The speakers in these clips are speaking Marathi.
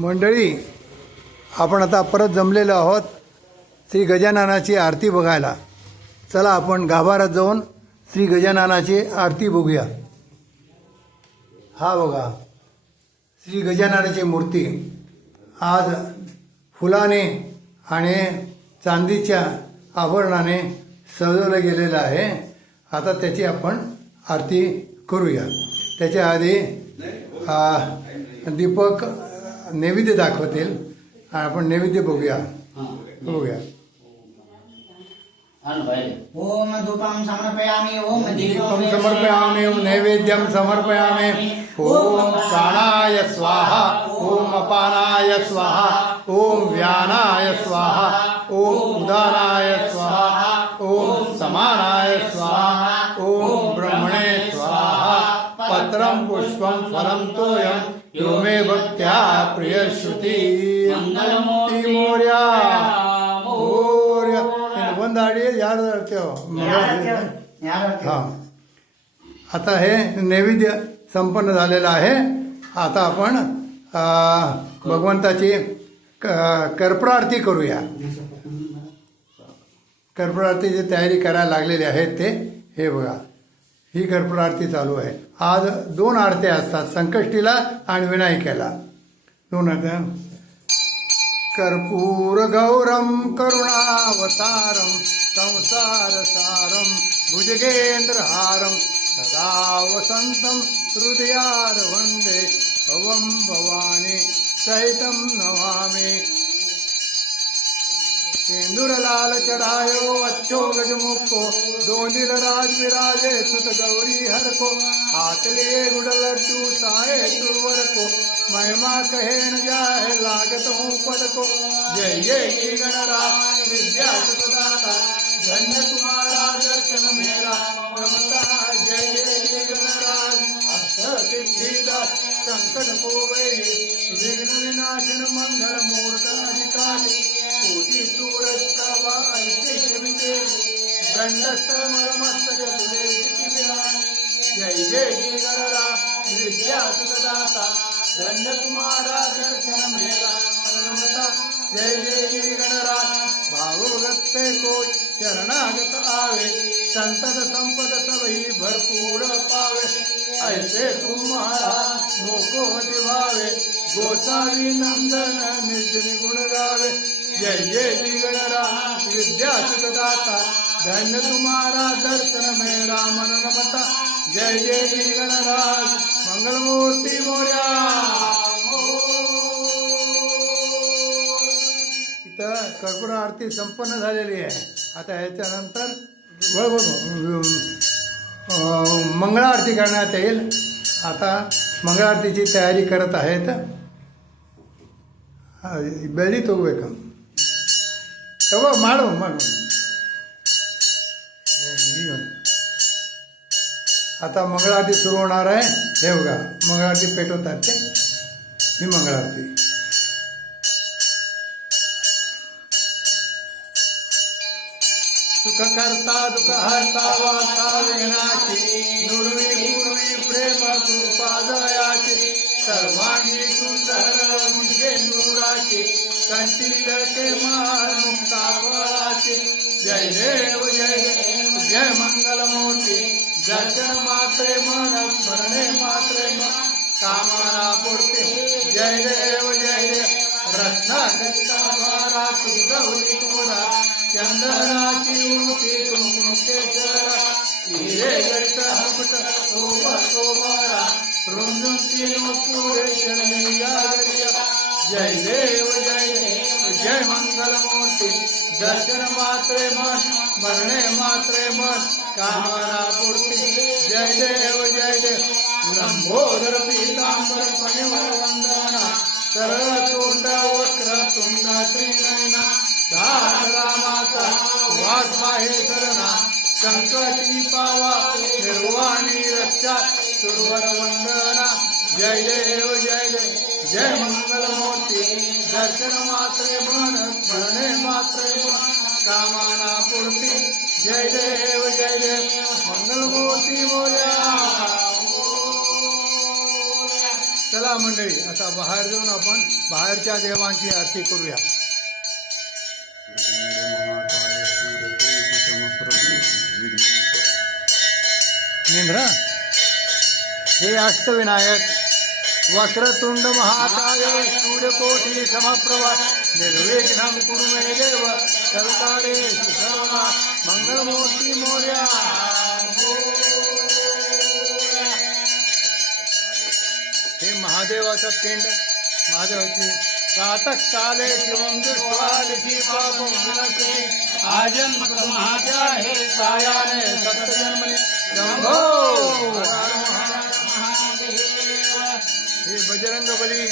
मंडळी, आपण आता परत जमलेलो आहोत श्री गजाननाची आरती बघायला. चला आपण गाभाऱ्यात जाऊन श्री गजाननाची आरती बघूया. हा बघा श्री गजाननाची मूर्ती आज फुलाने आणि चांदीच्या आभरणाने सजवलं गेलेलं आहे. आता त्याची आपण आरती करूया. त्याच्या आधी दीपक नैवेद्य दाखवतील. आपण नैवेद्य बघूया. ओम धूपं समर्पयामि. ओम दीपं समर्पयामि. ओम नैवेद्यं समर्पयामि. ओम प्राणाय स्वाहा. ओम अपानाय स्वाहा. ओम व्यानाय स्वाहा. ओम उदानाय स्वाहा. ओम समानाय स्वाहा. ओम ब्रह्मणे स्वाहा. पत्रं पुष्पं फलं तोयं यो मे भक्त्या प्रियश्रुती. मंगलमूर्ती मोर्या मोर्या. बंदाडी यार हा. आता हे नैवेद्य संपन्न झालेलं आहे. आता आपण भगवंताची कर्पूर आरती करूया. कर्पूर आरतीची तयारी करायला लागलेली आहेत ते. हे बघा ही कर्पूर आरती चालू आहे. आज 2 आरत्या असतात, संकष्टीला आणि विनायकाला 2 आरत्या. कर्पूर गौरम करुणावतारम संसारसारम भुजगेंद्रहारम सदा वसंतम हृदयार वंदे भवं भवानी सहितं नमामि. सिंदूर लाल चढ़ायो अच्छो गजमुखो दोदिल राज विराजे सुत गौरी हर को. हाथ लिए गुड़ लड्डू साए तुवर को महिमा कहे न जाए लागत हूँ पद को. जय जय गणराज विद्या सुखदाता धन्य तुम्हारा दर्शन मेरा रमता. जय जय गणराज अष्ट सिद्धिदास संकट को वै विघ्न विनाशन मंगल मूर्त अधिकारी. कोटि सूरज प्रभा ऐसे शमिते दंडस्थ मलमस्तक तुले विहार. जय जय गणराज विद्या सुखदाता धन्य तुम्हारा दर्शन मेरा रमता. जय जय गणराज भावभक्त को शरणागत आवे संतत संपद सबही भरपूर पावे. ऐसे तुम्हारा मोको दिवावे गोसावी नंदन निर्जन गुण गावे. जय जय गणराज विद्या सुखदाता धन्य तुम्हारा दर्शन मेरा मन रमता. जय जय गणराज मंगलमूर्ती मोर्या. इथं कर्पूर आरती संपन्न झालेली आहे. आता ह्याच्यानंतर मंगळ आरती करण्यात येईल. आता मंगळ आरतीची तयारी करत आहेत. ಬೆಳ್ಳಿ ತಗೋಬೇಕು ತಗೋ ಮಾಡು ಮಾಡು. आता मंगळ आरती सुरू होणार आहे. हे बघा मंगळ आरती पेटवतात ते. ही मंगळ आरती. सुख करता दुःख हरता वार्ता विघ्नाची नुरवी पूर्वी प्रेम कृपा दयाची. सर्वांगी सुंदर मुझे नूराची कंठी लटे मान मुक्ता फळाची. जय देव जय देव जय मंगल मूर्ती दर्शन मात्रे मन स्मरणे मात्रे मन कामना पूर्ती. जय देव जय देव रत्नाकरिता भारा गौरी कुमारा चंदनाची मूर्ती कुंकुमेश्वरा. हिरे गणित मुकुट शोभा शोभारा रुंदून तीनों पूरे शरणिया. जय देव जय देव जय मंगल मूर्ती दर्शन मात्रे मन मरणे मात्रे मन कामना पूर्ती. जय देव जय देव लंबोदर पीतांबर परिमल वंदना सरळ तोंड वक्र तुंड त्रिनयना. धारा माता वास माहेश्वरना संकटी पावा निर्वाणी रक्षा सुरवर वंदना. जय देव जय देव जय मंगल मूर्ती दर्शन मात्रे मन स्मरणे मात्रे मन कामना पूर्ती. जय देव मंगल मूर्ती मोर्या. चला मंडळी, आता बाहेर जाऊन आपण बाहेरच्या देवांची आरती करूया. निंद्रा हे अष्टविनायक वक्रतुंड महाकाय सूर्यकोटी समप्रभा निर्विघ्नं कुरु मे देव सर्वकार्येषु सर्वदा मंगलमूर्ती मोरया. हे महादेवाचा पिंड महादेवाची प्रातः काले शिवं दृष्ट्वा लिखी पापं विनश्यति आजन महात्या हे सायाने सप्तजन्मनि शंभो हे बजरंग बली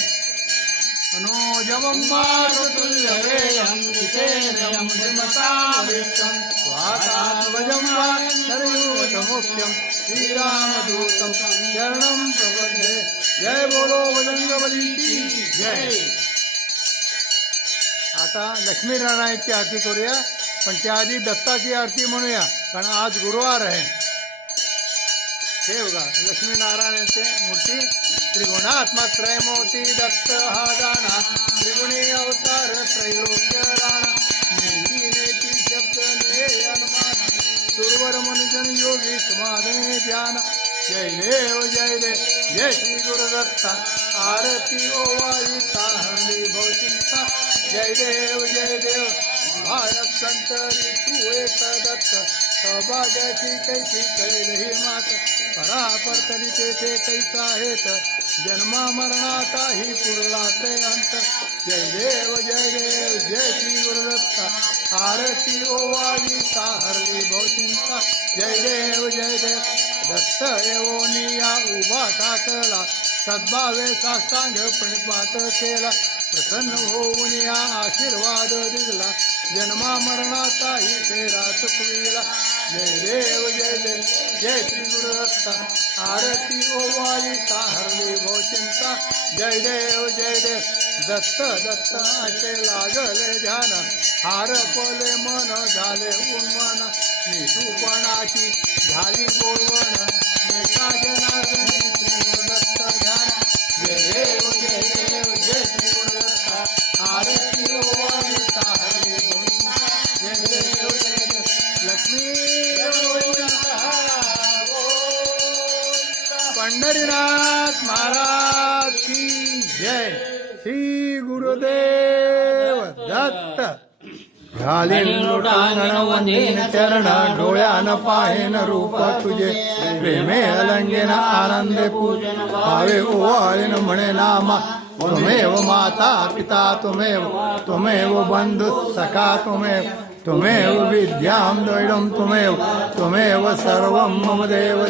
मनोजवं मारुतुल्यवेयं जितेन्द्रियं धीमताविष्टं स्वातात्मजं वा नरयूतमुख्यं श्रीरामदूतं शरणं प्रपद्ये. जय बोलो बजरंग बली की जय. आता लक्ष्मीनारायणची आरती करूया, पण त्याआधी दत्ताची आरती म्हणूया, कारण आज गुरुवार आहे. हे बघा लक्ष्मीनारायणाचे मूर्ती. त्रिगुणात्मक त्रयमूर्ती दत्त हा जाणा त्रिगुणी अवतार त्रैलोक्य राणा नेती नेती शब्द ने अनुमान सुरवर मनुजन योगी समाधने ध्यान. जय देव जय देव जय श्री गुरुदत्ता आरती ओवाळीता हरली भवचिंता. जय देव जय देव भारत संतरी तू एक दत्त सौभाग्याची कैसी कैलही मात परापरतली तेथे कैसा हेत जन्मा मरणाचाही पुरला ते अंत. जय देव जय श्री गुरुदत्ता आरती ओवाळीता हरली भवचिंता. जय देव दत्त एवोनिया उभा टाकला सद्भावे साष्टांग प्रणिपात केला प्रसन्न होऊन या आशीर्वाद दिला जन्मा मरणाचाही फेरा चुकविला. जय देव जय श्री गुरुदत्ता आरती ओवाळीता हरली भवचिंता. जय देव दत्त असे लागले ध्यान हारपले मन झाले उन्मन निषूपणाची झाली बोलवण एका जनार्दनी श्री गुरुदत्त ध्यान. जय देव जय श्री गुरुदत्ता आरती ओवाळीता हरली भवचिंता. जय देव लक्ष्मी पंढरीनाथ महाराज की जय. श्री गुरुदेव दत्त. वंदीन चरण डोळ्यान पाहेन रूप तुझे प्रेमे अलंगेन आनंदे पूजन भावे ओवाळीन म्हणे नामा तुमेव माता पिता तुमेव बंधु सखा तुमेव विद्यां द्वैडं तुमेव सर्वं मम देव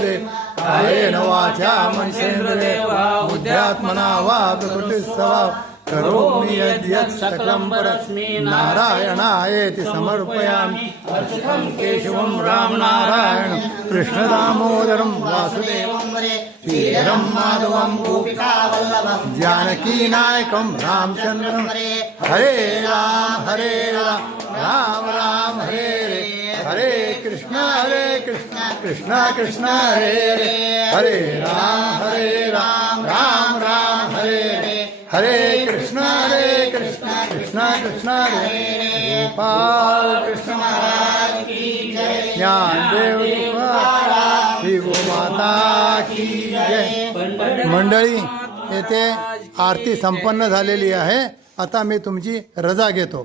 कायेन वाचा मनसेन्द्रिये बुद्ध्यात्मना वा प्रकृतिस्वभाव करोमि यद्यत् सकलं परस्मै नारायणायेति समर्पयामि. अच्युतं केशवं रामनारायणं कृष्णदामोदरं वासुदेवं श्रीधरं माधवं गोपिकावल्लभं जानकीनायकं रामचन्द्रं. हरे राम राम राम हरे कृष्ण कृष्ण कृष्ण हरे राम राम हरे कृष्ण कृष्ण कृष्ण हरे. गोपाल कृष्ण महाराज की जय. ज्ञानदेव श्री गोमाता की जय. मंडळी, येथे आरती संपन्न झालेली आहे. आता मी तुमची रजा घेतो.